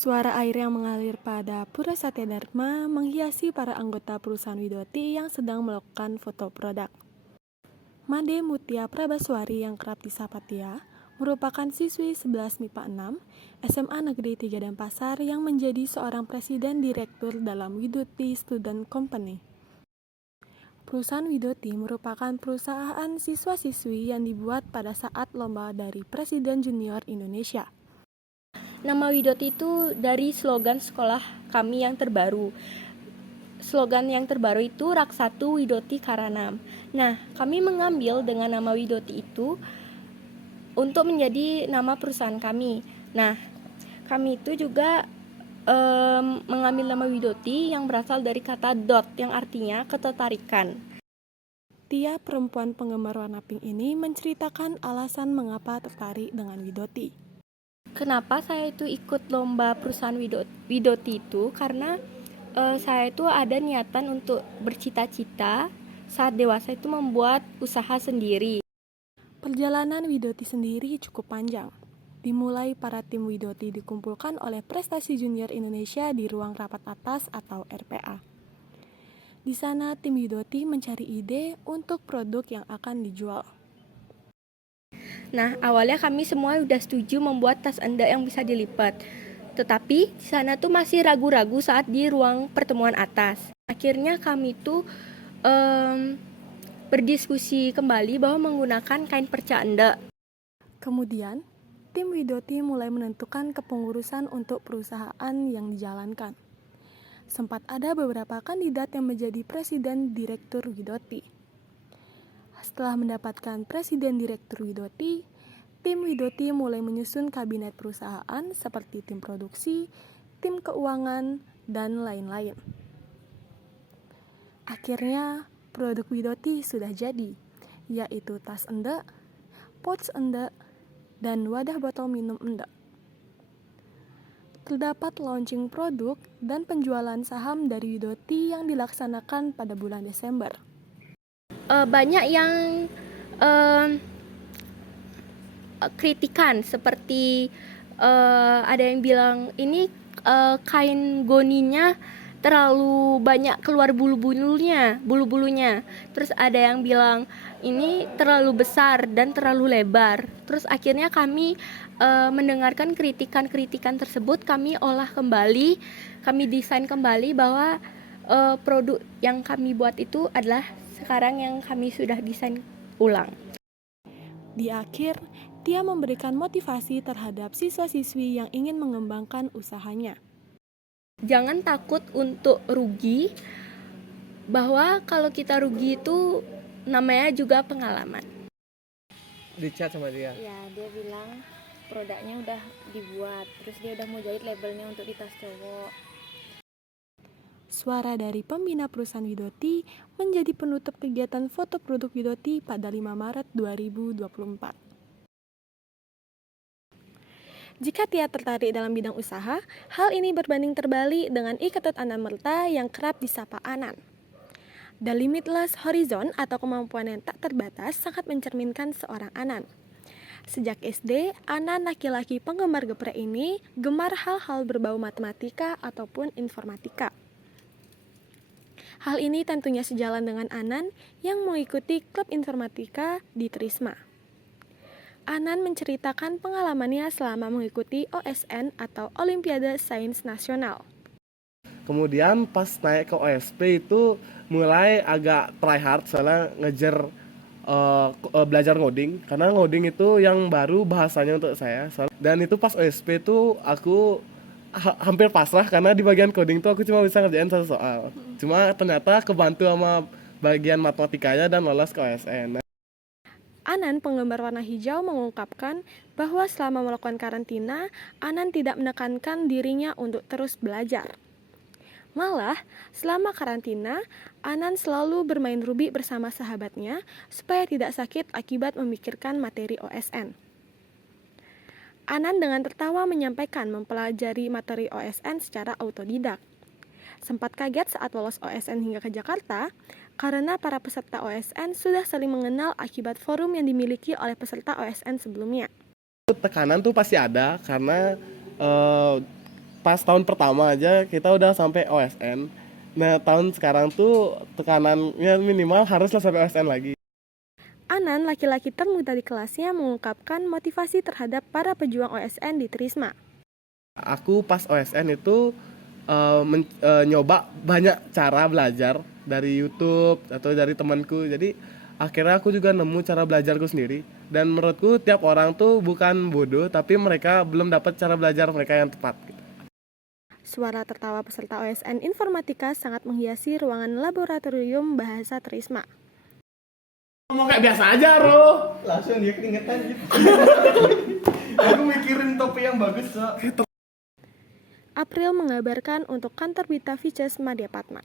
Suara air yang mengalir pada Pura Satya Dharma menghiasi para anggota perusahaan Widoti yang sedang melakukan foto produk. Made Mutia Prabaswari yang kerap disapa Tia merupakan siswi 11 MIPA 6 SMA Negeri 3 Denpasar yang menjadi seorang presiden direktur dalam Widoti Student Company. Perusahaan Widoti merupakan perusahaan siswa-siswi yang dibuat pada saat lomba dari Presiden Junior Indonesia. Nama Widoti itu dari slogan sekolah kami yang terbaru. Slogan yang terbaru itu Raksatu Widoti Karanam. Nah, kami mengambil dengan nama Widoti itu untuk menjadi nama perusahaan kami. Nah, kami itu juga mengambil nama Widoti yang berasal dari kata dot yang artinya ketertarikan. Tia, perempuan penggemar warna pink ini, menceritakan alasan mengapa tertarik dengan Widoti. Kenapa saya itu ikut lomba perusahaan Widoti itu karena saya itu ada niatan untuk bercita-cita saat dewasa itu membuat usaha sendiri. Perjalanan Widoti sendiri cukup panjang. Dimulai para tim Widoti dikumpulkan oleh Prestasi Junior Indonesia di ruang rapat atas atau RPA. Di sana tim Widoti mencari ide untuk produk yang akan dijual. Nah, awalnya kami semua udah setuju membuat tas Anda yang bisa dilipat. Tetapi di sana tuh masih ragu-ragu saat di ruang pertemuan atas. Akhirnya kami tuh berdiskusi kembali bahwa menggunakan kain perca Anda. Kemudian, tim Widoti mulai menentukan kepengurusan untuk perusahaan yang dijalankan. Sempat ada beberapa kandidat yang menjadi presiden direktur Widoti. Setelah mendapatkan presiden direktur Widoti, tim Widoti mulai menyusun kabinet perusahaan seperti tim produksi, tim keuangan, dan lain-lain. Akhirnya, produk Widoti sudah jadi, yaitu tas Enda, pouch Enda, dan wadah botol minum Enda. Terdapat launching produk dan penjualan saham dari Widoti yang dilaksanakan pada bulan Desember. Banyak yang kritikan seperti ada yang bilang ini kain goninya terlalu banyak keluar bulu-bulunya. Terus ada yang bilang ini terlalu besar dan terlalu lebar. Terus akhirnya kami mendengarkan kritikan-kritikan tersebut, kami olah kembali, kami desain kembali bahwa produk yang kami buat itu adalah sekarang yang kami sudah desain ulang. Di akhir, Tia memberikan motivasi terhadap siswa-siswi yang ingin mengembangkan usahanya. Jangan takut untuk rugi, bahwa kalau kita rugi itu namanya juga pengalaman. Dicat sama dia. Ya, dia bilang produknya udah dibuat, terus dia udah mau jahit labelnya untuk di tas cowok. Suara dari pembina perusahaan Widoti menjadi penutup kegiatan foto produk Widoti pada 5 Maret 2024. Jika Tia tertarik dalam bidang usaha, hal ini berbanding terbalik dengan Iketut Anan Merta yang kerap disapa Anan. The limitless horizon atau kemampuan yang tak terbatas sangat mencerminkan seorang Anan. Sejak SD, Anan laki-laki penggemar geprek ini gemar hal-hal berbau matematika ataupun informatika. Hal ini tentunya sejalan dengan Anan yang mengikuti klub informatika di Trisma. Anan menceritakan pengalamannya selama mengikuti OSN atau Olimpiade Sains Nasional. Kemudian pas naik ke OSP itu mulai agak try hard soalnya ngejar belajar ngoding, karena ngoding itu yang baru bahasanya untuk saya. Dan itu pas OSP itu aku hampir pasrah karena di bagian coding tuh aku cuma bisa ngerjain satu soal. Cuma ternyata kebantu sama bagian matematikanya dan lolos ke OSN. Anan, penggemar warna hijau, mengungkapkan bahwa selama melakukan karantina, Anan tidak menekankan dirinya untuk terus belajar. Malah, selama karantina, Anan selalu bermain rubi bersama sahabatnya supaya tidak sakit akibat memikirkan materi OSN. Anan dengan tertawa menyampaikan mempelajari materi OSN secara autodidak. Sempat kaget saat lolos OSN hingga ke Jakarta, karena para peserta OSN sudah saling mengenal akibat forum yang dimiliki oleh peserta OSN sebelumnya. Tekanan tuh pasti ada karena pas tahun pertama aja kita udah sampai OSN. Nah, tahun sekarang tuh tekanannya minimal haruslah sampai OSN lagi. Anan, laki-laki termuda di kelasnya, mengungkapkan motivasi terhadap para pejuang OSN di Trisma. Aku pas OSN itu nyoba banyak cara belajar dari YouTube atau dari temanku. Jadi akhirnya aku juga nemu cara belajarku sendiri. Dan menurutku tiap orang tuh bukan bodoh, tapi mereka belum dapat cara belajar mereka yang tepat gitu. Suara tertawa peserta OSN Informatika sangat menghiasi ruangan laboratorium bahasa Trisma. Ngomong kayak biasa aja, Ro. Langsung dia keringetan gitu. Aku mikirin topi yang bagus, so. April mengabarkan untuk kantor Berita Vices Madya Padma.